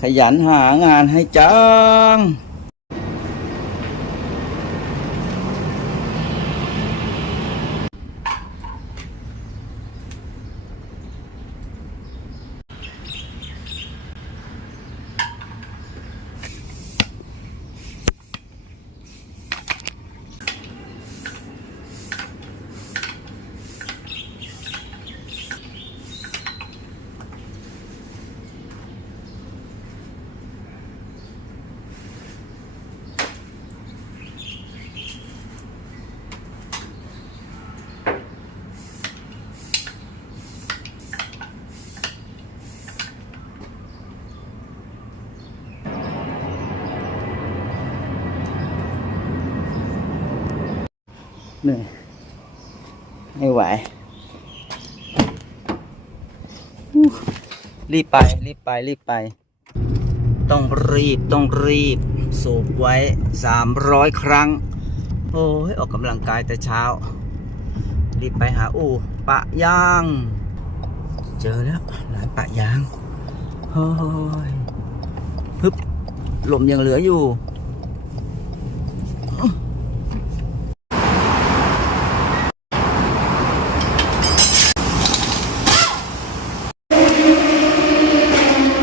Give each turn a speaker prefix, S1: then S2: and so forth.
S1: ขยันหางานให้จัง เหนื่อยไม่ไหวรีบไป รีบไป รีบไป ต้องรีบต้องรีบ สูบไว้สามร้อยครั้ง โอ้ยออกกำลังกายแต่เช้า รีบไปหาอู่ปะยาง เจอแล้วร้านปะยางเฮ้ย ฮึบลมยังเหลืออยู่